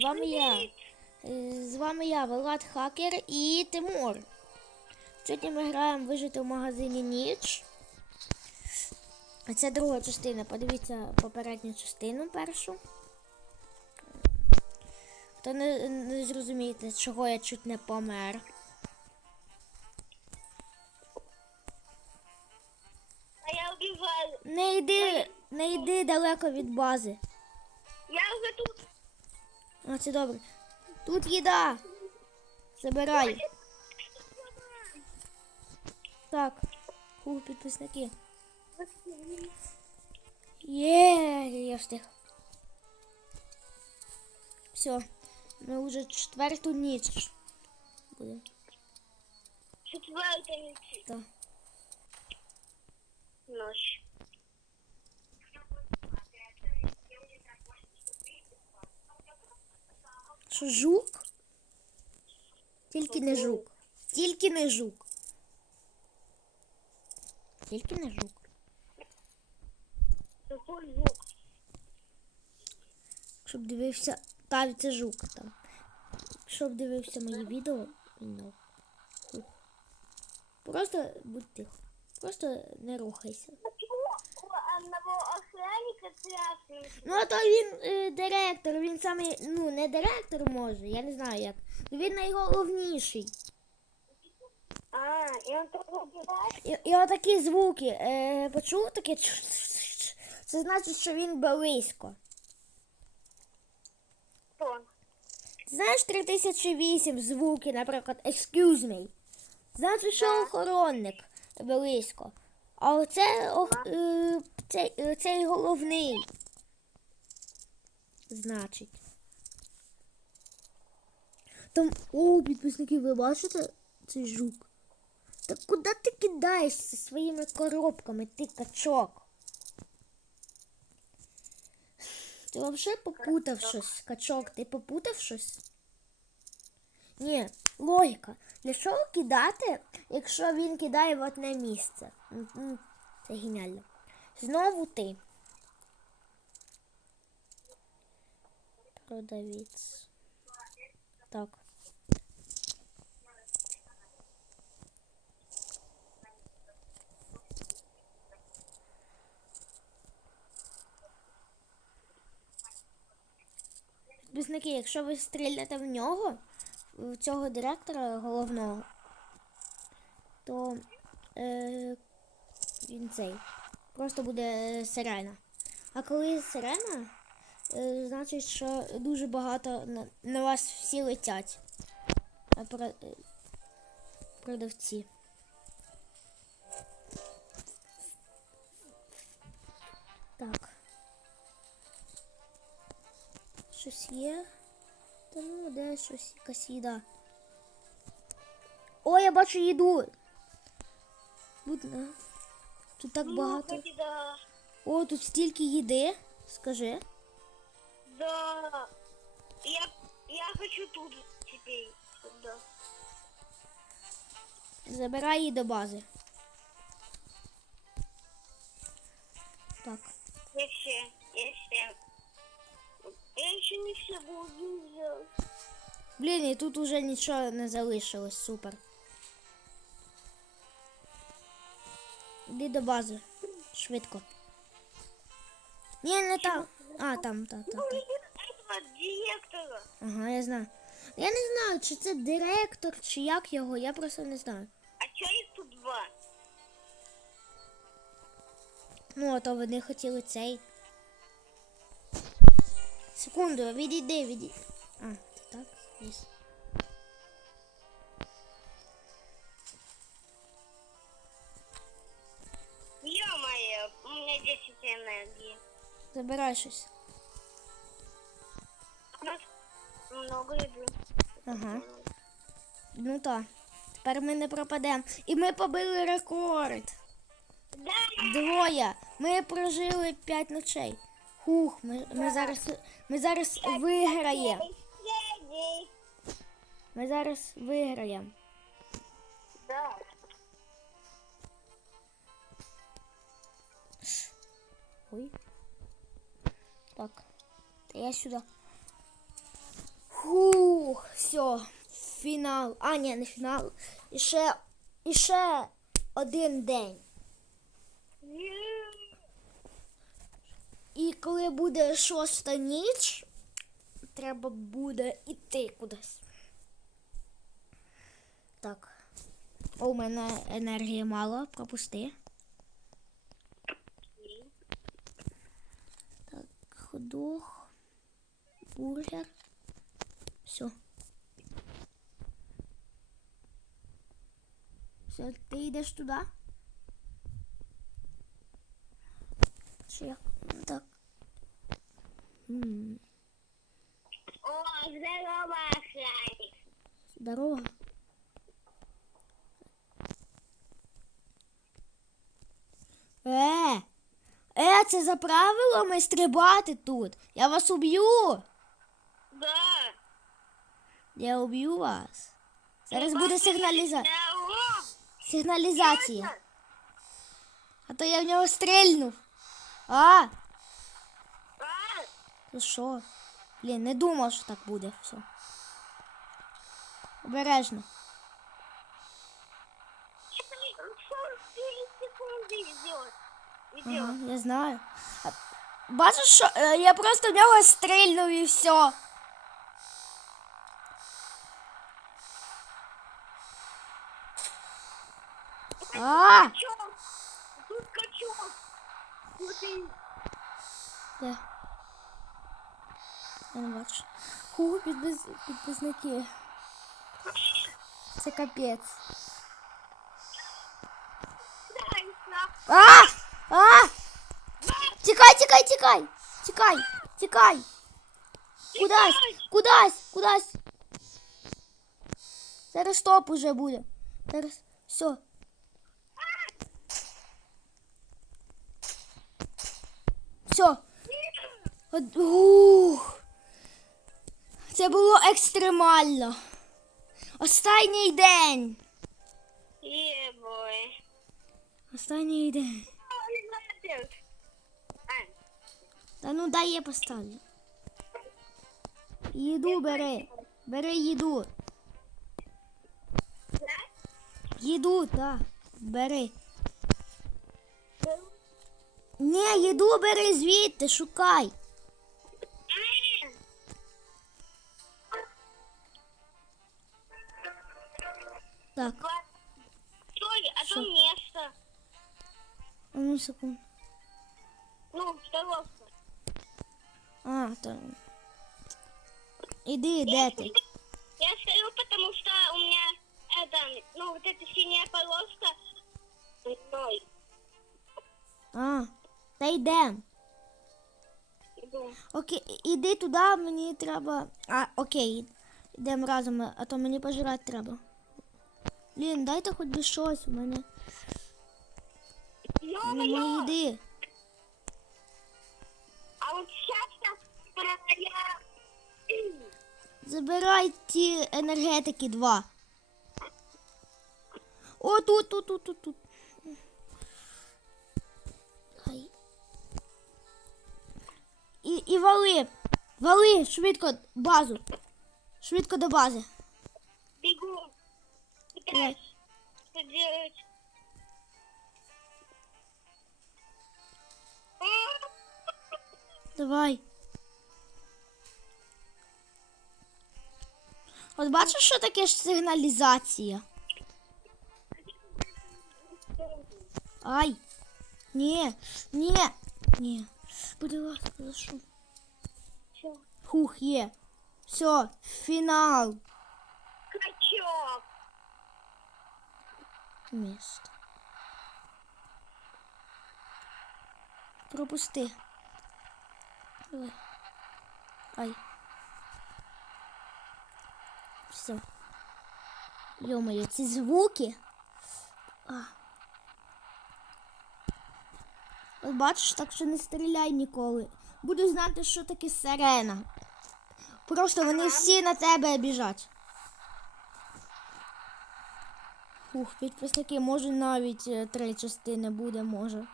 З вами я. Е, З вами я, Влад Хакер і Тимур. Сьогодні ми граємо вижити в магазині ніч. Це друга частина. Подивіться попередню частину першу. Хто не, не зрозумієте, чого я чуть не помер. А я убиваю. Не йди, не йди далеко від бази. А, це добре. Тут їда. Забирай. Так. Фу, підписники. Є, я встиг. Все. Ми вже четверту ніч. Буде. Четвертая Так. ночь. Що жук? Тільки не жук. Тільки не жук. Тільки не жук. Какой звук? Щоб дивився. Та, це жук там. Щоб дивився мої відео. Ну. Просто будь тихо. Просто не рухайся. Одного охранника красный? Ну, а то він е, директор, він саме, ну, не директор може, я не знаю як. Він найголовніший. А, и он только убивает? І, і отакі звуки. Е, почув таке? Це значить, що він близько. Кто? Знаєш 3008 звуки, наприклад, excuse me. Значить, що охоронник близько. А оце ох, е, цей, цей головний. Значить. Там, о, підписники, ви бачите цей жук? Та куди ти кидаєшся своїми коробками, ти качок? Ти взагалі попутав щось, качок, ти попутав щось? Ні, логіка. Для чого кидати, якщо він кидає в одне місце? Це геніально. Знову ти. Продавець. Так. Підписники, якщо ви стріляте в нього, в цього директора головного, то е, він цей. Просто буде сирена. А коли сирена, е, значить, що дуже багато на, вас всі летять. Е, продавці. Так. Щось є. Та ну, де щось, якась їда. О, я бачу їду. Будь на. Тут так багато. Ну, да. О, тут стільки їди. Скажи. Да. Я, я хочу тут теперь. Да. Забирай її до бази. Так. Я все, я все. Я еще не все буду делать. Блін, і тут уже нічого не залишилось. Супер. Іди до бази. Швидко. Ні, не там. А, там, там, там. Там. директора. Ага, я знаю. Я не знаю, чи це директор, чи як його, я просто не знаю. А чё их тут два? Ну, а то вони хотіли цей. Секунду, відійди, відійди. А, ти так? Єс. Забирай щось. Много еды. Ага. Ну так. Тепер ми не пропадемо. І ми побили рекорд. Двоє. Ми прожили 5 ночей. Хух, ми, ми зараз ми зараз виграємо. Ми зараз виграємо. Да. Ой. Так. Та я сюди. все. Фінал. А, ні, не фінал. І ще, і ще один день. І коли буде шоста ніч, треба буде йти кудись. Так. О, у мене енергії мало, пропусти. Так, ходох, бургер. Все. Все, ти йдеш туди? Чи як? Так. М, О, здорово, охранник. Здорово. Е, це за правилами стрибати тут. Я вас уб'ю. Да. Я уб'ю вас. Зараз буде сигналіза... Сигналізація. А то я в нього стрельнув. А, ну що? Блін, не думав, що так буде. Все. Обережно. 44 секунды идет. Ага, Идет. я знаю. А, Бачиш, що е, я просто в нього стрільнув і все. А, Качок. Тут качок. Смотри. де? Я не бачу. Ху, підпис... підписники. Це капець. Дай, на. А! А! Тікай, тікай, тікай! Тікай! Тікай! Кудась! Кудась! Кудась! Зараз стоп уже буде. Зараз все. Все. Ух. Це було екстремально. Останній день. Останній день. Та ну дай я поставлю. Їду бери. Бери їду. да? Їду, так. Бери. Ні, їду бери звідти, шукай. Так, Стой, а то место. а ну секунду. Іди, де ти? Я стою, потому что у меня это, ну, вот эта синяя полоска. Стой, А, та йдем. иду. Окей, іди туди, мені треба. А, окей, йдемо разом, а то мені пожирати треба. Блін, дайте хоч би щось у мене. Немає Ё-моё! їди. А вот сейчас я... Забирай ті енергетики два. О, тут, тут, тут, тут, тут. Ай. І, і вали. Вали, швидко базу. Швидко до бази. Пытаюсь что делать. Давай. От бачиш, що таке ж сигналізація? Ай. Ні, ні, ні. Будь ласка, що? Хух, є. Все, фінал. Качок. Місто. Пропусти. Давай. Ай. Все. Йо-моє, ці звуки. А. От бачиш, так що не стріляй ніколи. Буду знати, що таке сирена. Просто вони всі на тебе біжать. Ух, підписники, може навіть е, три частини буде, може.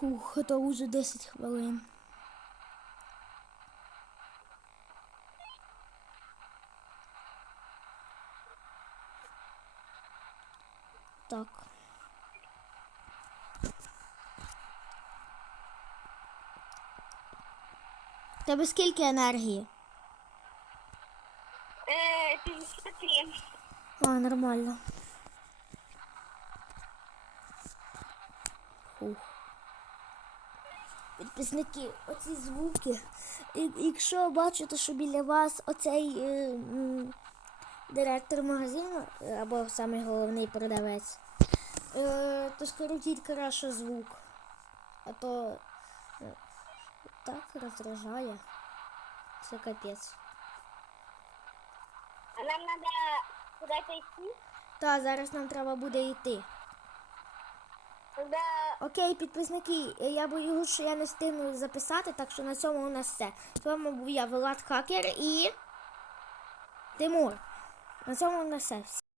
Ух, то вже 10 хвилин. Так. Тебе скільки енергії? Э, 53. А, нормально. Фух. Підписники, оці звуки. Якщо бачите, що біля вас оцей е, директор магазину е, або самий головний продавець, е, то скоротіть краще звук. А то е, так роздражає. Це капець. А нам надо куда-то идти? Та, зараз нам треба буде йти. Тогда Окей, підписники, я боюсь, що я не встигну записати, так що на цьому у нас все. З вами був я, Влад Хакер і Тимур. На цьому у нас все.